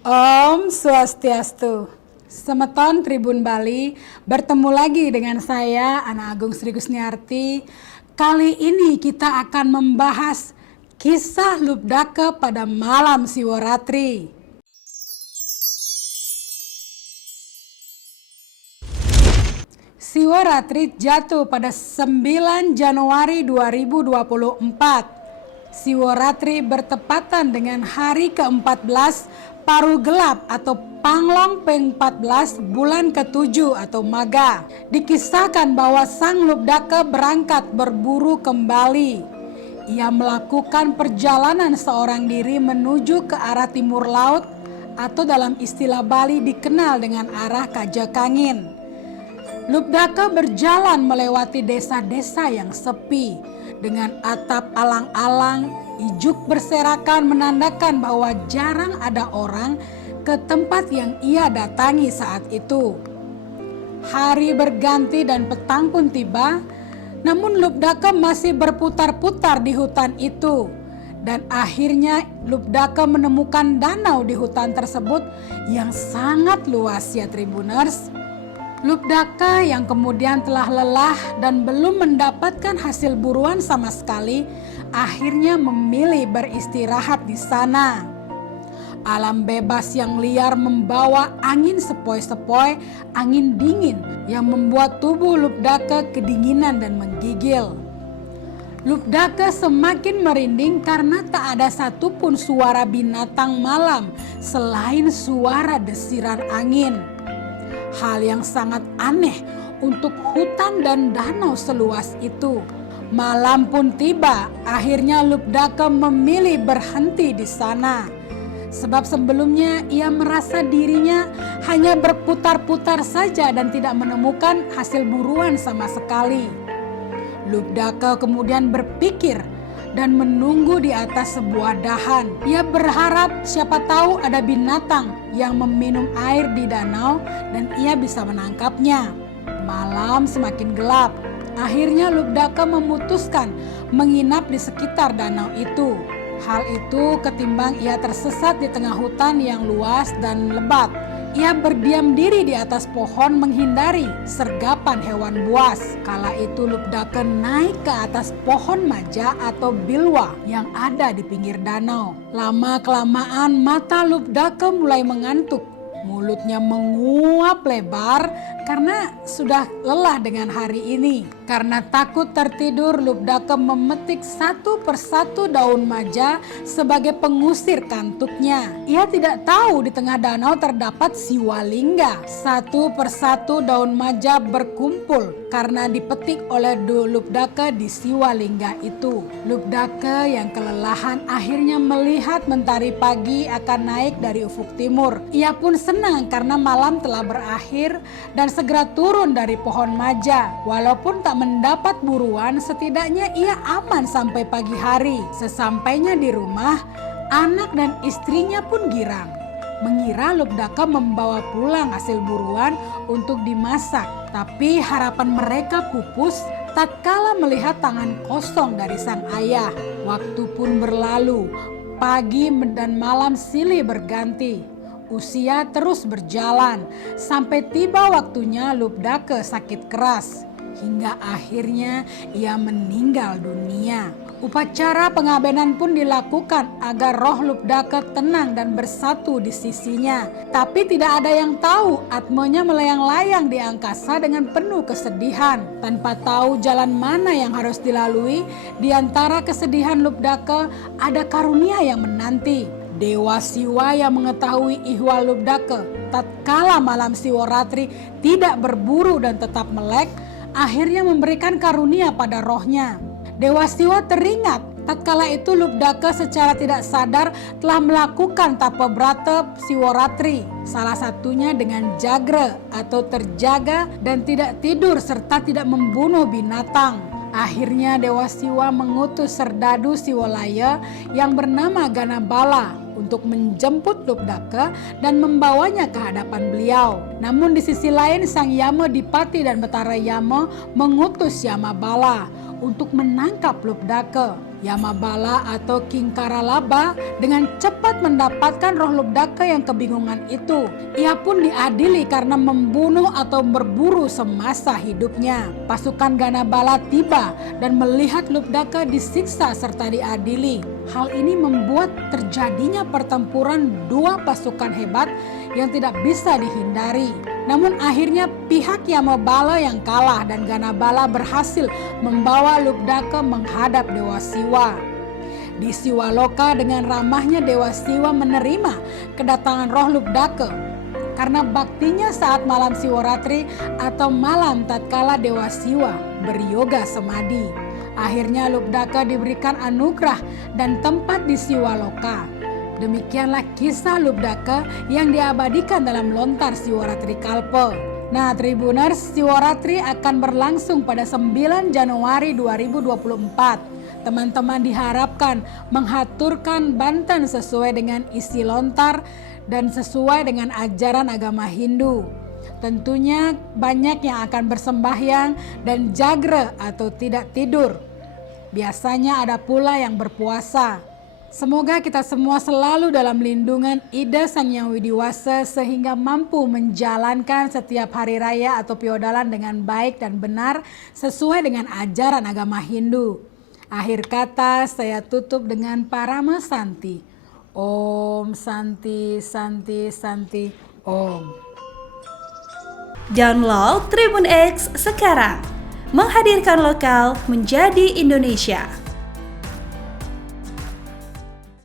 Om Swastiastu. Semeton Tribun Bali, bertemu lagi dengan saya Ana Agung Sri Gusniarti. Kali ini kita akan membahas kisah Lubdaka pada malam Siwaratri. Siwaratri jatuh pada 9 Januari 2024. Siwaratri bertepatan dengan hari ke-14 Paruh Gelap atau Panglong Peng-14 bulan ke-7 atau Maga. Dikisahkan bahwa Sang Lubdaka berangkat berburu kembali. Ia melakukan perjalanan seorang diri menuju ke arah timur laut atau dalam istilah Bali dikenal dengan arah Kajakangin. Lubdaka berjalan melewati desa-desa yang sepi dengan atap alang-alang, ijuk berserakan menandakan bahwa jarang ada orang ke tempat yang ia datangi saat itu. Hari berganti dan petang pun tiba, namun Lubdaka masih berputar-putar di hutan itu. Dan akhirnya Lubdaka menemukan danau di hutan tersebut yang sangat luas ya Tribuners. Lubdaka yang kemudian telah lelah dan belum mendapatkan hasil buruan sama sekali, akhirnya memilih beristirahat di sana. Alam bebas yang liar membawa angin sepoi-sepoi, angin dingin yang membuat tubuh Lubdaka kedinginan dan menggigil. Lubdaka semakin merinding karena tak ada satupun suara binatang malam selain suara desiran angin. Hal yang sangat aneh untuk hutan dan danau seluas itu. Malam pun tiba, akhirnya Lubdaka memilih berhenti di sana. Sebab sebelumnya ia merasa dirinya hanya berputar-putar saja dan tidak menemukan hasil buruan sama sekali. Lubdaka kemudian berpikir dan menunggu di atas sebuah dahan. Ia berharap siapa tahu ada binatang yang meminum air di danau dan ia bisa menangkapnya. Malam semakin gelap. Akhirnya Lubdaka memutuskan menginap di sekitar danau itu. Hal itu ketimbang ia tersesat di tengah hutan yang luas dan lebat. Ia berdiam diri di atas pohon menghindari sergapan hewan buas. Kala itu Lubdaka naik ke atas pohon maja atau bilwa yang ada di pinggir danau. Lama-kelamaan mata Lubdaka mulai mengantuk. Mulutnya menguap lebar karena sudah lelah dengan hari ini. Karena takut tertidur, Lubdaka memetik satu persatu daun maja sebagai pengusir kantuknya. Ia tidak tahu di tengah danau terdapat Siwalingga. Satu persatu daun maja berkumpul karena dipetik oleh Lubdaka di Siwalingga itu. Lubdaka yang kelelahan akhirnya melihat mentari pagi akan naik dari ufuk timur. Ia pun senang karena malam telah berakhir dan segera turun dari pohon maja. Walaupun tak mendapat buruan, setidaknya ia aman sampai pagi hari. Sesampainya di rumah, anak dan istrinya pun girang. Mengira Lubdaka membawa pulang hasil buruan untuk dimasak. Tapi harapan mereka pupus tatkala melihat tangan kosong dari sang ayah. Waktu pun berlalu, pagi dan malam silih berganti. Usia terus berjalan sampai tiba waktunya Lubdaka sakit keras. Hingga akhirnya ia meninggal dunia. Upacara pengabenan pun dilakukan agar roh Lubdaka tenang dan bersatu di sisinya. Tapi tidak ada yang tahu atmanya melayang-layang di angkasa dengan penuh kesedihan. Tanpa tahu jalan mana yang harus dilalui, di antara kesedihan Lubdaka ada karunia yang menanti. Dewa Siwa yang mengetahui ihwal Lubdaka tatkala malam Siwaratri tidak berburu dan tetap melek, akhirnya memberikan karunia pada rohnya. Dewa Siwa teringat tatkala itu Lubdaka secara tidak sadar telah melakukan tapa brata Siwaratri, salah satunya dengan jagra atau terjaga dan tidak tidur serta tidak membunuh binatang. Akhirnya Dewa Siwa mengutus Serdadu Siwalaya yang bernama Ganabala untuk menjemput Lubdaka dan membawanya ke hadapan beliau. Namun di sisi lain Sang Yama Dipati dan Betara Yama mengutus Yamabala untuk menangkap Lubdake. Yamabala atau Kingkaralaba dengan cepat mendapatkan roh Lubdake yang kebingungan itu. Ia pun diadili karena membunuh atau berburu semasa hidupnya. Pasukan Ganabala tiba dan melihat Lubdake disiksa serta diadili. Hal ini membuat terjadinya pertempuran dua pasukan hebat yang tidak bisa dihindari. Namun akhirnya pihak Yamabala yang kalah dan Ganabala berhasil membawa Lubdake menghadap Dewa Siwa. Di Siwaloka dengan ramahnya Dewa Siwa menerima kedatangan roh Lubdake karena baktinya saat malam Siwaratri atau malam tatkala Dewa Siwa beryoga semadi. Akhirnya Lubdake diberikan anugerah dan tempat di Siwaloka. Demikianlah kisah Lubdake yang diabadikan dalam lontar Siwaratri Kalpa. Nah, Tribuners, Siwaratri akan berlangsung pada 9 Januari 2024. Teman-teman diharapkan menghaturkan banten sesuai dengan isi lontar dan sesuai dengan ajaran agama Hindu. Tentunya banyak yang akan bersembahyang dan jagre atau tidak tidur. Biasanya ada pula yang berpuasa. Semoga kita semua selalu dalam lindungan Ida Sang Hyang Widiwasa sehingga mampu menjalankan setiap hari raya atau piodalan dengan baik dan benar sesuai dengan ajaran agama Hindu. Akhir kata saya tutup dengan Parama Santi. Om Santi Santi Santi Om. Download Tribun X sekarang. Menghadirkan lokal menjadi Indonesia.